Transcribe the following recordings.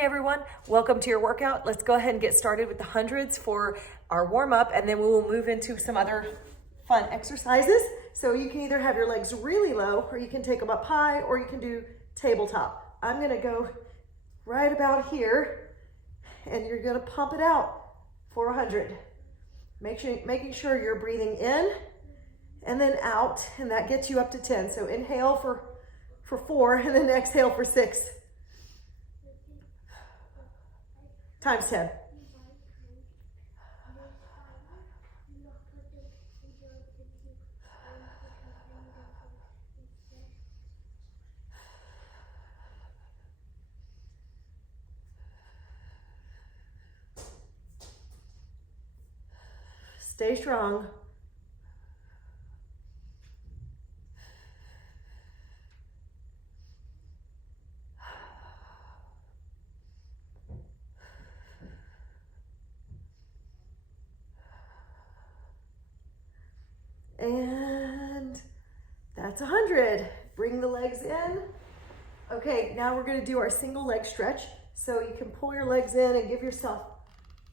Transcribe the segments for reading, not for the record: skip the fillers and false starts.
morning, everyone. Welcome to your workout. Let's go ahead and get started with the hundreds for our warm up, and then we will move into some other fun exercises. So you can either have your legs really low, or you can take them up high, or you can do tabletop. I'm gonna go right about here, and you're gonna pump it out for 100. Making sure you're breathing in and then out, and that gets you up to 10. So inhale for 4, and then exhale for 6. Times 10. Stay strong. And that's 100. Bring the legs in. Okay, now we're gonna do our single leg stretch. So you can pull your legs in and give yourself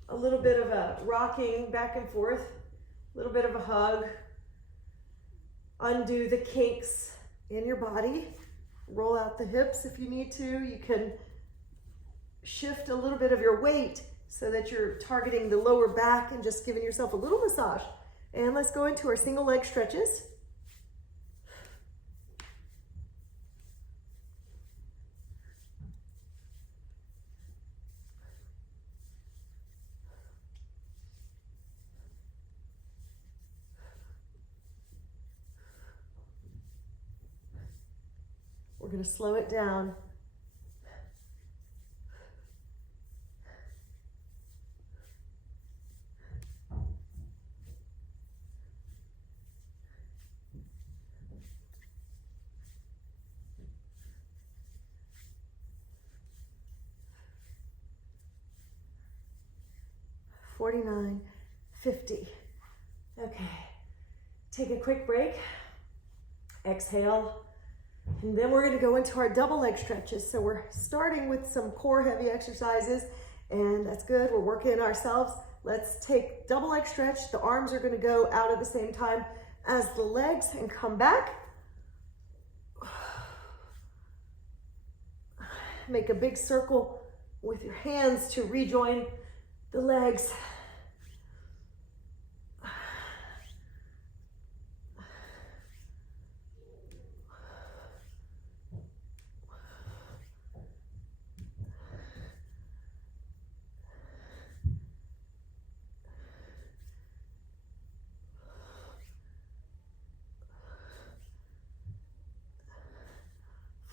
a little bit of a rocking back and forth, a little bit of a hug. Undo the kinks in your body. Roll out the hips if you need to. You can shift a little bit of your weight so that you're targeting the lower back and just giving yourself a little massage. And let's go into our single leg stretches. We're going to slow it down. $49.50. Okay, take a quick break. Exhale. And then we're gonna go into our double leg stretches. So we're starting with some core heavy exercises, and that's good. We're working ourselves. Let's take double leg stretch. The arms are gonna go out at the same time as the legs and come back. Make a big circle with your hands to rejoin the legs.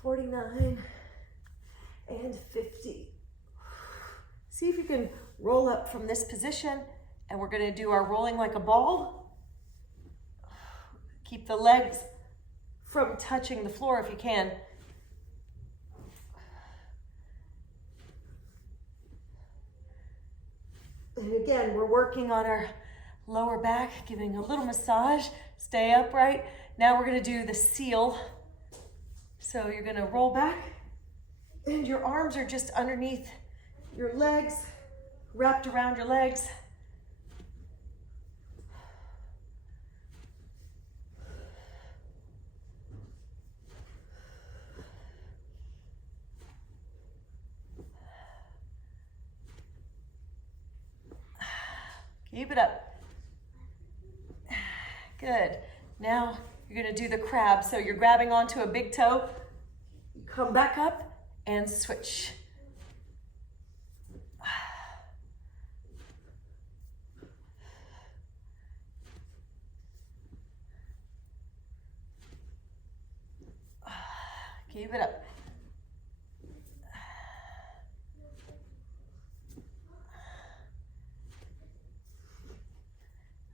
$49.50. See if you can roll up from this position, and we're gonna do our rolling like a ball. Keep the legs from touching the floor if you can. And again, we're working on our lower back, giving a little massage. Stay upright. Now we're gonna do the seal. So you're gonna roll back, and your arms are just underneath your legs, wrapped around your legs. Keep it up. Good. Now you're gonna do the crab. So you're grabbing onto a big toe, come back up and switch. Keep it up.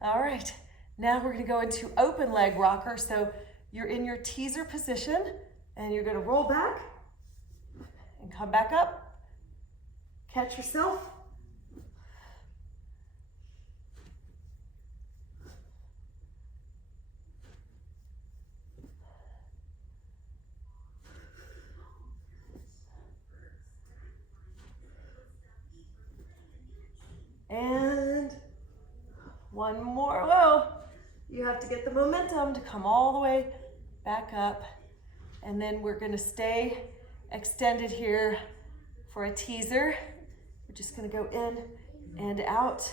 All right, now we're gonna go into open leg rocker. So you're in your teaser position, and you're gonna roll back and come back up. Catch yourself. And one more. Whoa. You have to get the momentum to come all the way back up. And then we're gonna stay extended here for a teaser. We're just gonna go in and out.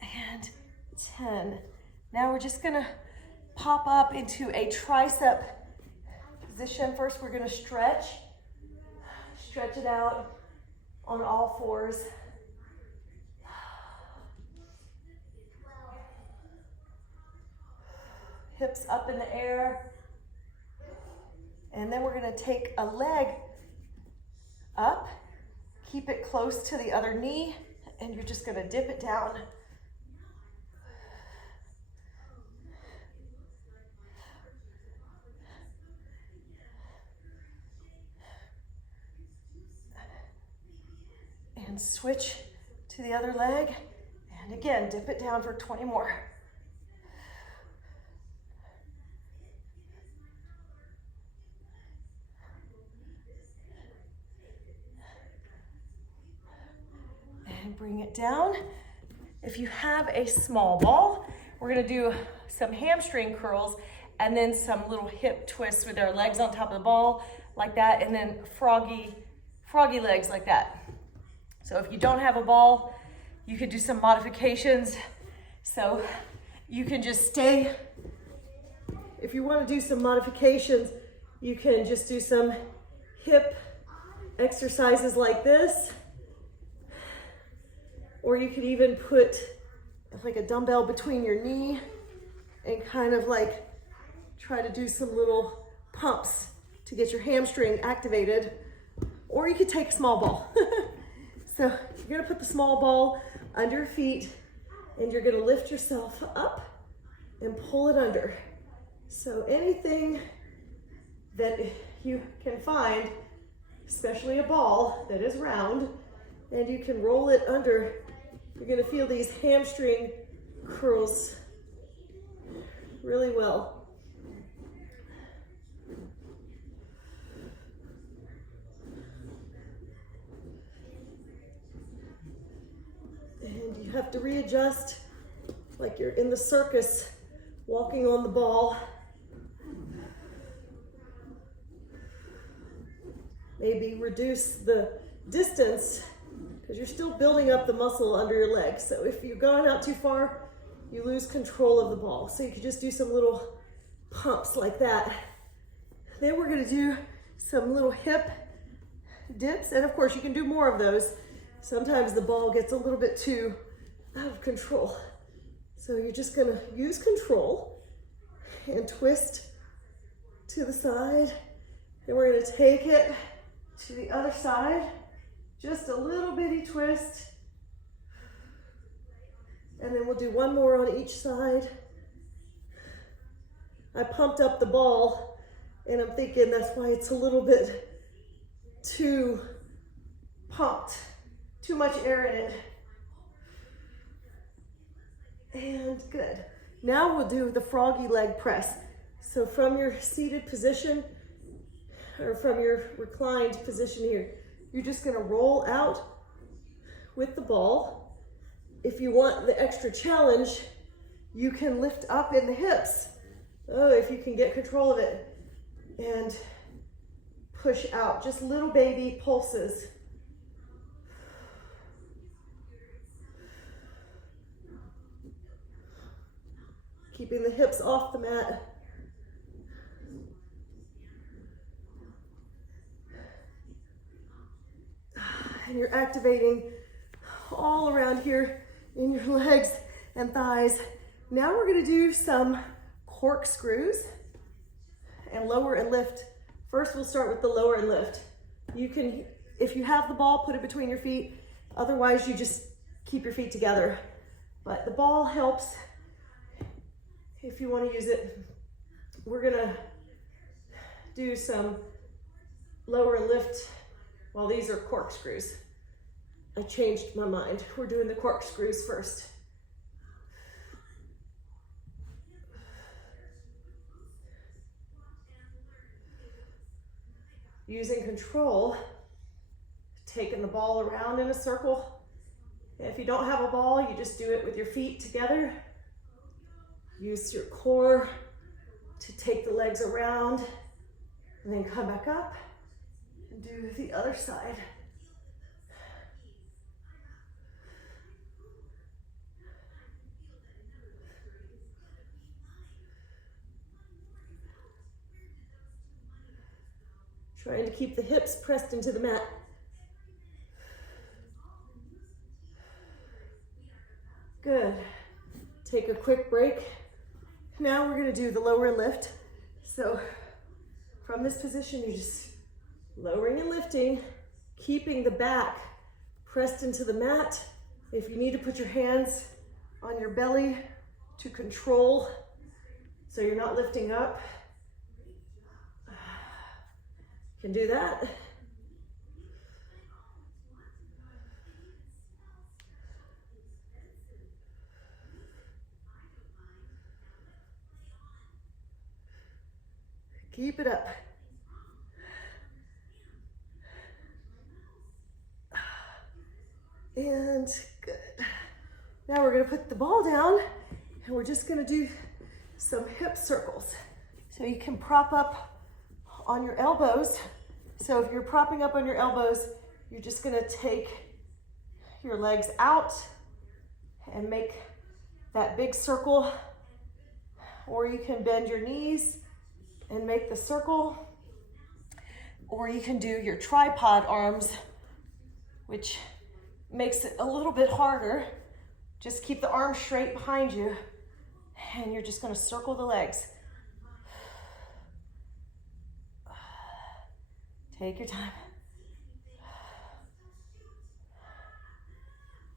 And 10. Now we're just gonna pop up into a tricep position. First, we're gonna stretch it out on all fours. Hips up in the air. And then we're gonna take a leg up, keep it close to the other knee, and you're just gonna dip it down. And switch to the other leg. And again, dip it down for 20 more. And bring it down. If you have a small ball, we're gonna do some hamstring curls and then some little hip twists with our legs on top of the ball like that, and then froggy legs like that. So if you don't have a ball, you could do some modifications. So you can just stay. If you want to do some modifications, you can just do some hip exercises like this. Or you could even put like a dumbbell between your knee and kind of like try to do some little pumps to get your hamstring activated. Or you could take a small ball. So you're gonna put the small ball under your feet and you're gonna lift yourself up and pull it under. So anything that you can find, especially a ball that is round, and you can roll it under, you're gonna feel these hamstring curls really well. And you have to readjust like you're in the circus walking on the ball. Maybe reduce the distance because you're still building up the muscle under your legs. So if you've gone out too far, you lose control of the ball. So you can just do some little pumps like that. Then we're gonna do some little hip dips. And of course you can do more of those. Sometimes the ball gets a little bit too out of control. So you're just gonna use control and twist to the side. Then we're gonna take it to the other side. Just a little bitty twist. And then we'll do one more on each side. I pumped up the ball and I'm thinking that's why it's a little bit too pumped. Too much air in it. And good. Now we'll do the froggy leg press. So from your seated position, or from your reclined position here, you're just gonna roll out with the ball. If you want the extra challenge, you can lift up in the hips. Oh, if you can get control of it. And push out, just little baby pulses. Keeping the hips off the mat. And you're activating all around here in your legs and thighs. Now we're gonna do some corkscrews and lower and lift. First, we'll start with the lower and lift. You can, if you have the ball, put it between your feet. Otherwise, you just keep your feet together. But the ball helps if you want to use it. We're gonna do some lower and lift. Well, these are corkscrews. I changed my mind. We're doing the corkscrews first. using control, taking the ball around in a circle. If you don't have a ball, you just do it with your feet together. Use your core to take the legs around and then come back up and do the other side. Trying to keep the hips pressed into the mat. Good. Take a quick break. Now we're going to do the lower lift. So from this position, you're just lowering and lifting, keeping the back pressed into the mat. If you need to put your hands on your belly to control so you're not lifting up, you can do that. Keep it up. And good. Now we're going to put the ball down and we're just going to do some hip circles. So you can prop up on your elbows. So if you're propping up on your elbows, you're just going to take your legs out and make that big circle. Or you can bend your knees and make the circle, or you can do your tripod arms, which makes it a little bit harder. Just keep the arms straight behind you, and you're just going to circle the legs. Take your time.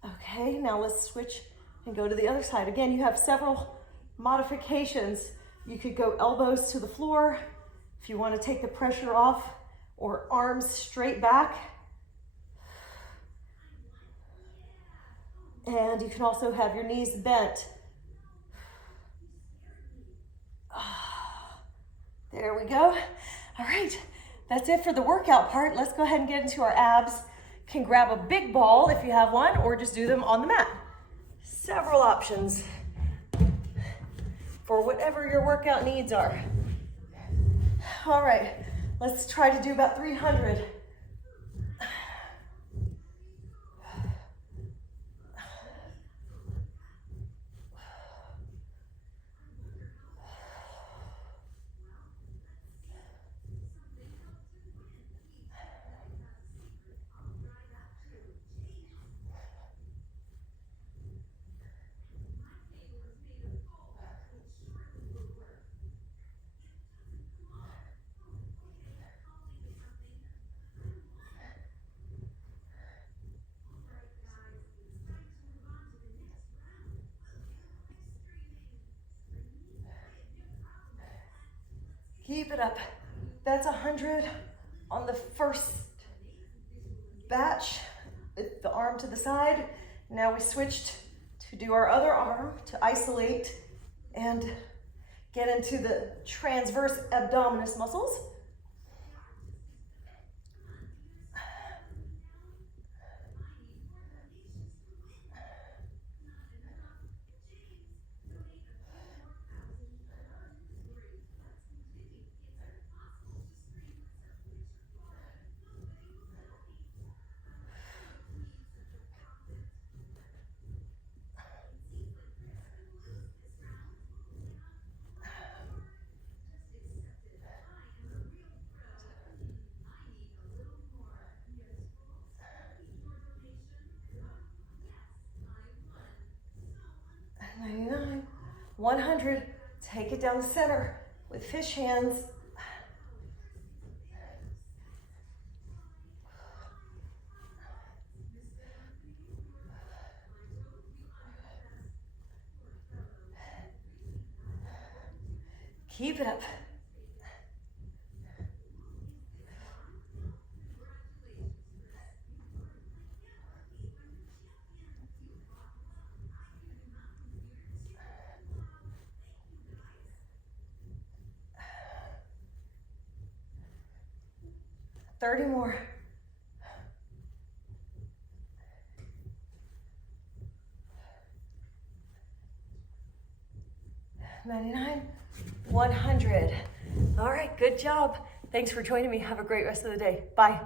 Okay, now let's switch and go to the other side. Again, you have several modifications. You could go elbows to the floor if you want to take the pressure off, or arms straight back. And you can also have your knees bent. There we go. All right, that's it for the workout part. Let's go ahead and get into our abs. You can grab a big ball if you have one, or just do them on the mat. Several options for whatever your workout needs are. All right, let's try to do about 300. Keep it up. That's 100 on the first batch with the arm to the side. Now we switched to do our other arm to isolate and get into the transverse abdominis muscles. And 99, 100, take it down the center with fish hands. Keep it up. 30 more. 99, 100. All right, good job. Thanks for joining me. Have a great rest of the day. Bye.